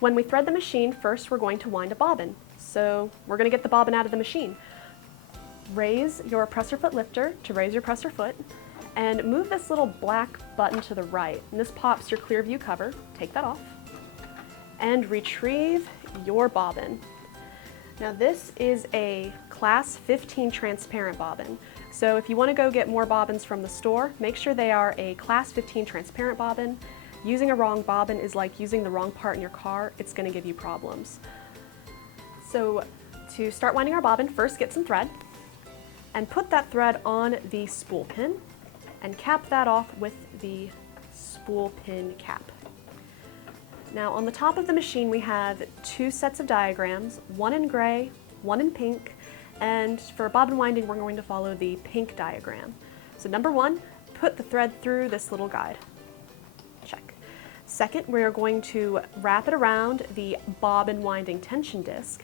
When we thread the machine, first we're going to wind a bobbin. So we're going to get the bobbin out of the machine. Raise your presser foot lifter to raise your presser foot, and move this little black button to the right. And this pops your clear view cover. Take that off and retrieve your bobbin. Now this is a class 15 transparent bobbin. So if you want to go get more bobbins from the store, make sure they are a class 15 transparent bobbin. Using a wrong bobbin is like using the wrong part in your car. It's going to give you problems. So to start winding our bobbin, first get some thread and put that thread on the spool pin and cap that off with the spool pin cap. Now on the top of the machine we have two sets of diagrams, one in gray, one in pink, and for bobbin winding we're going to follow the pink diagram. So number one, put the thread through this little guide. Check. Second, we are going to wrap it around the bobbin winding tension disc.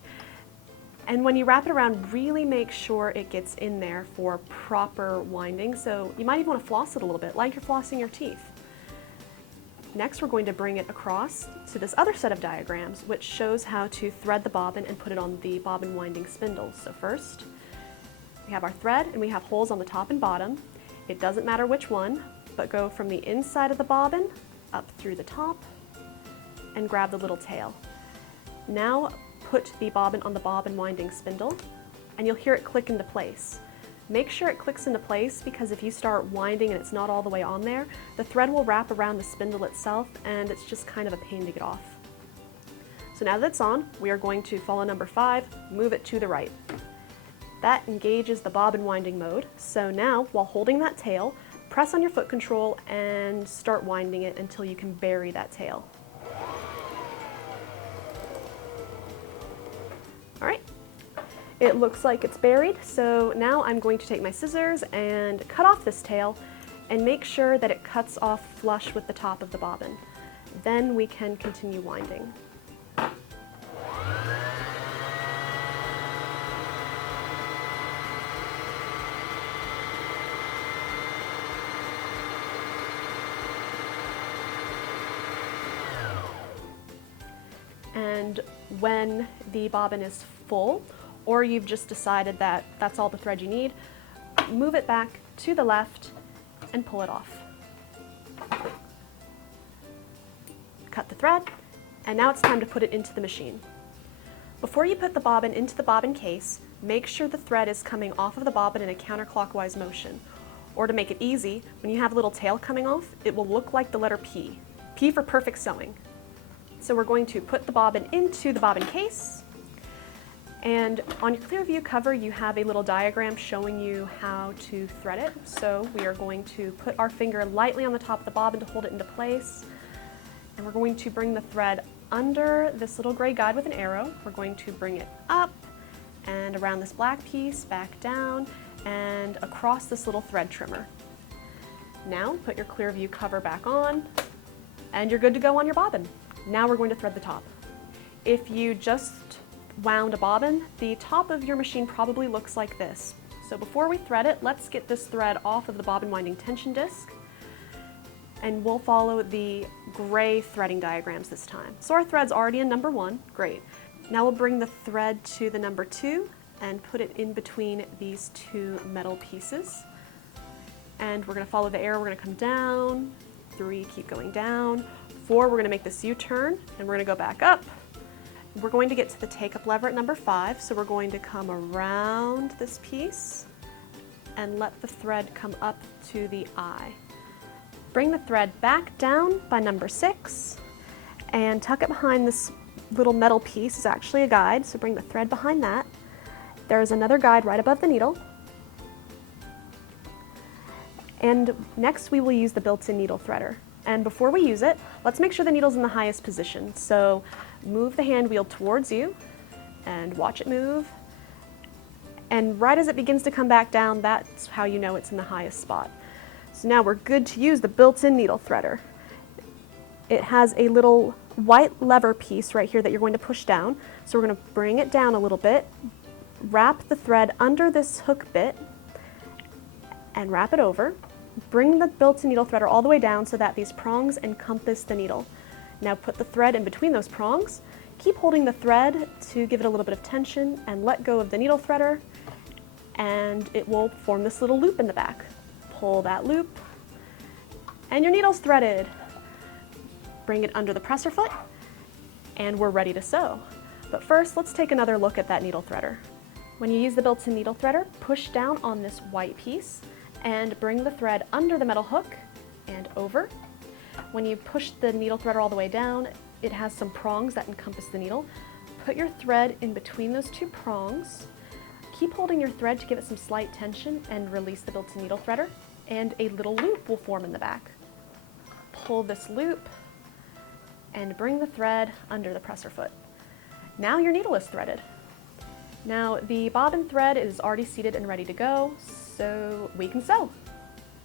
And when you wrap it around, really make sure it gets in there for proper winding. So you might even want to floss it a little bit, like you're flossing your teeth. Next, we're going to bring it across to this other set of diagrams, which shows how to thread the bobbin and put it on the bobbin winding spindles. So first, we have our thread and we have holes on the top and bottom. It doesn't matter which one, but go from the inside of the bobbin up through the top and grab the little tail. Now put the bobbin on the bobbin winding spindle and you'll hear it click into place. Make sure it clicks into place because if you start winding and it's not all the way on there, the thread will wrap around the spindle itself and it's just kind of a pain to get off. So now that it's on, we are going to follow number 5, move it to the right. That engages the bobbin winding mode. So now, while holding that tail, press on your foot control and start winding it until you can bury that tail. All right. It looks like it's buried, so now I'm going to take my scissors and cut off this tail and make sure that it cuts off flush with the top of the bobbin. Then we can continue winding. And when the bobbin is full, or you've just decided that that's all the thread you need, move it back to the left and pull it off. Cut the thread, and now it's time to put it into the machine. Before you put the bobbin into the bobbin case, make sure the thread is coming off of the bobbin in a counterclockwise motion. Or to make it easy, when you have a little tail coming off, it will look like the letter P. P for perfect sewing. So we're going to put the bobbin into the bobbin case, and on your clear view cover you have a little diagram showing you how to thread it. So we are going to put our finger lightly on the top of the bobbin to hold it into place, and we're going to bring the thread under this little gray guide with an arrow. We're going to bring it up and around this black piece, back down, and across this little thread trimmer. Now put your clear view cover back on, and you're good to go on your bobbin. Now we're going to thread the top. If you just wound a bobbin, the top of your machine probably looks like this. So before we thread it, let's get this thread off of the bobbin winding tension disc, and we'll follow the gray threading diagrams this time. So our thread's already in number 1, great. Now we'll bring the thread to the number 2 and put it in between these two metal pieces. And we're going to follow the arrow, we're going to come down, 3, keep going down, 4, we're going to make this U-turn, and we're going to go back up. We're going to get to the take-up lever at number 5, so we're going to come around this piece and let the thread come up to the eye. Bring the thread back down by number 6 and tuck it behind this little metal piece. It's actually a guide, so bring the thread behind that. There is another guide right above the needle. And next we will use the built-in needle threader. And before we use it, let's make sure the needle's in the highest position. So move the hand wheel towards you and watch it move. And right as it begins to come back down, that's how you know it's in the highest spot. So now we're good to use the built-in needle threader. It has a little white lever piece right here that you're going to push down. So we're going to bring it down a little bit, wrap the thread under this hook bit, and wrap it over. Bring the built-in needle threader all the way down so that these prongs encompass the needle. Now put the thread in between those prongs. Keep holding the thread to give it a little bit of tension and let go of the needle threader, and it will form this little loop in the back. Pull that loop, and your needle's threaded. Bring it under the presser foot, and we're ready to sew. But first, let's take another look at that needle threader. When you use the built-in needle threader, push down on this white piece and bring the thread under the metal hook and over. When you push the needle threader all the way down, it has some prongs that encompass the needle. Put your thread in between those two prongs. Keep holding your thread to give it some slight tension and release the built-in needle threader, and a little loop will form in the back. Pull this loop and bring the thread under the presser foot. Now your needle is threaded. Now the bobbin thread is already seated and ready to go, so we can sew.